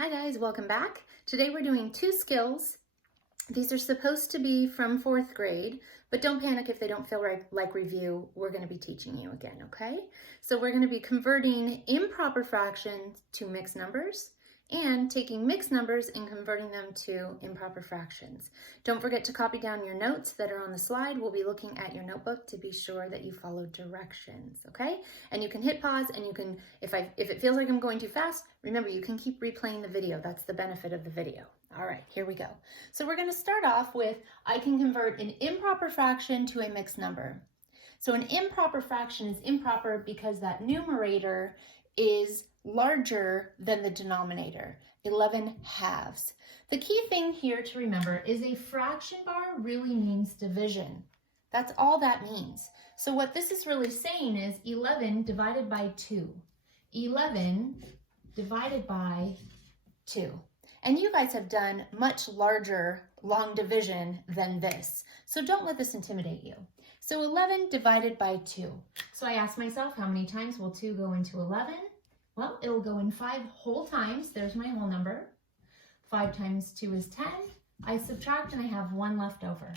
Hi guys, welcome back. Today we're doing two skills. These are supposed to be from 4th grade, but don't panic if they don't feel like review. We're going to be teaching you again, okay? So we're going to be converting improper fractions to mixed numbers and taking mixed numbers and converting them to improper fractions. Don't forget to copy down your notes that are on the slide. We'll be looking at your notebook to be sure that you follow directions, okay? And you can hit pause and you can, if it feels like I'm going too fast, remember you can keep replaying the video. That's the benefit of the video. All right, here we go. So we're going to start off with, I can convert an improper fraction to a mixed number. So an improper fraction is improper because that numerator is larger than the denominator, 11 halves. The key thing here to remember is a fraction bar really means division. That's all that means. So what this is really saying is 11 divided by 2. 11 divided by 2. And you guys have done much larger long division than this. So don't let this intimidate you. So 11 divided by 2. So I asked myself, how many times will 2 go into 11? Well, it'll go in 5 whole times. There's my whole number. 5 times 2 is 10. I subtract and I have 1 left over.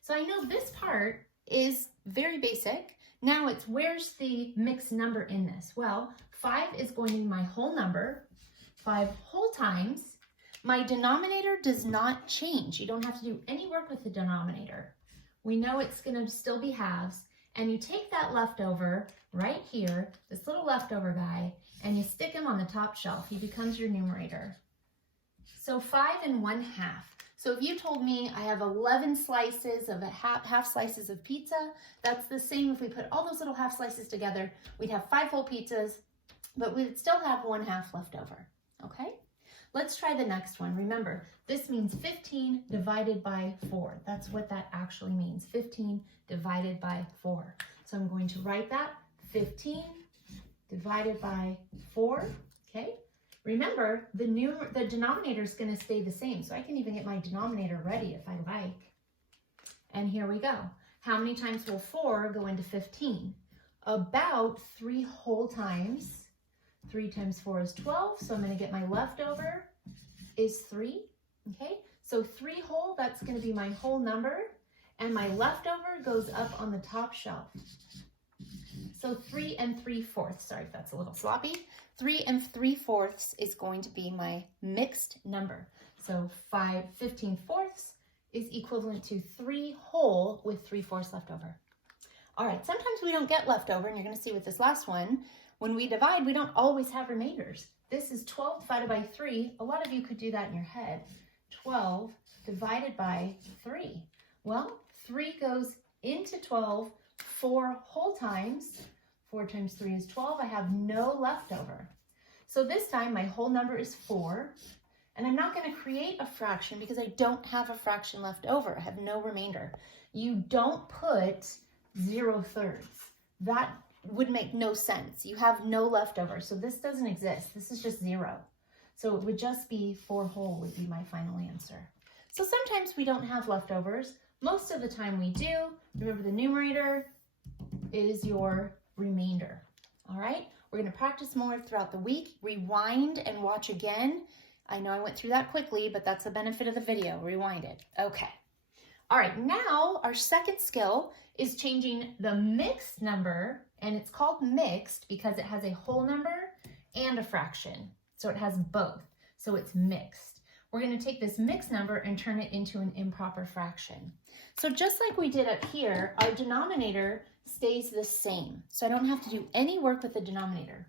So I know this part is very basic. Now it's, where's the mixed number in this? Well, 5 is going to be my whole number. 5 whole times. My denominator does not change. You don't have to do any work with the denominator. We know it's going to still be halves. And you take that leftover right here, this little leftover guy, and you stick him on the top shelf. He becomes your numerator. So 5 1/2. So if you told me I have 11 slices of half slices of pizza, that's the same if we put all those little half slices together. We'd have 5 whole pizzas, but we'd still have 1/2 left over, okay? Let's try the next one. Remember, this means 15 divided by 4. That's what that actually means, 15 divided by 4. So I'm going to write that, 15 divided by 4, okay? Remember, the denominator is going to stay the same, so I can even get my denominator ready if I like. And here we go. How many times will 4 go into 15? About 3 whole times. 3 times 4 is 12, so I'm going to get my leftover is 3, okay? So 3 whole, that's going to be my whole number, and my leftover goes up on the top shelf. So 3 3/4, sorry if that's a little sloppy. 3 3/4 is going to be my mixed number. So 15/4 is equivalent to 3 whole with 3/4 left over. All right, sometimes we don't get leftover, and you're going to see with this last one, when we divide, we don't always have remainders. This is 12 divided by 3. A lot of you could do that in your head. 12 divided by 3. Well, 3 goes into 12 4 whole times. 4 times 3 is 12. I have no leftover. So this time my whole number is 4. And I'm not going to create a fraction because I don't have a fraction left over. I have no remainder. You don't put 0/3. That would make no sense. You have no leftover. So this doesn't exist. This is just 0. So it would just be 4 whole would be my final answer. So sometimes we don't have leftovers. Most of the time we do. Remember, the numerator is your remainder. All right? We're going to practice more throughout the week. Rewind and watch again. I know I went through that quickly, but that's the benefit of the video. Rewind it. Okay. All right, now our second skill is changing the mixed number, and it's called mixed because it has a whole number and a fraction. So it has both. So it's mixed. We're going to take this mixed number and turn it into an improper fraction. So just like we did up here, our denominator stays the same. So I don't have to do any work with the denominator.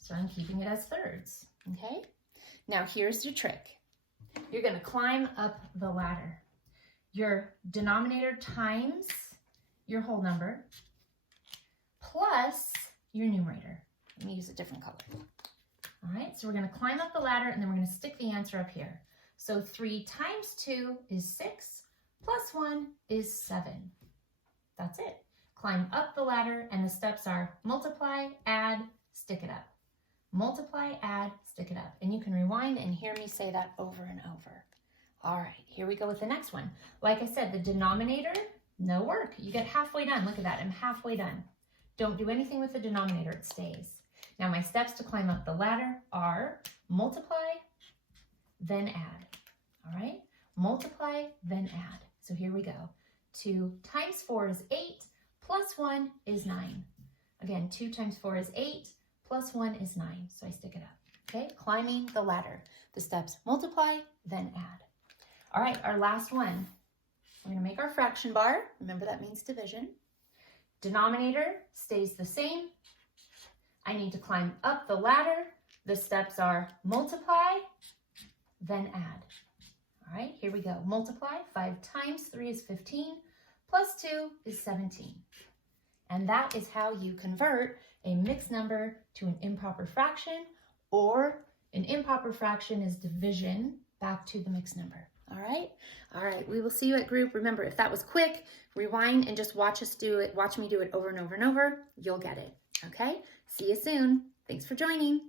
So I'm keeping it as thirds, okay? Now here's your trick. You're going to climb up the ladder. Your denominator times your whole number plus your numerator. Let me use a different color. All right, so we're going to climb up the ladder and then we're going to stick the answer up here. So 3 times 2 is 6 plus 1 is 7. That's it. Climb up the ladder and the steps are multiply, add, stick it up. Multiply, add, stick it up. And you can rewind and hear me say that over and over. All right, here we go with the next one. Like I said, the denominator, no work. You get halfway done. Look at that, I'm halfway done. Don't do anything with the denominator, it stays. Now my steps to climb up the ladder are multiply, then add. All right, multiply, then add. So here we go. 2 times 4 is 8, plus 1 is 9. Again, 2 times 4 is 8, plus 1 is 9. So I stick it up. Okay, climbing the ladder. The steps multiply, then add. All right, our last one. We're going to make our fraction bar. Remember, that means division. Denominator stays the same. I need to climb up the ladder. The steps are multiply, then add. All right, here we go. Multiply. 5 times 3 is 15, plus 2 is 17. And that is how you convert a mixed number to an improper fraction, or an improper fraction is division back to the mixed number. All right? All right, we will see you at group. Remember, if that was quick, rewind and just watch us do it. Watch me do it over and over and over. You'll get it. Okay? See you soon. Thanks for joining.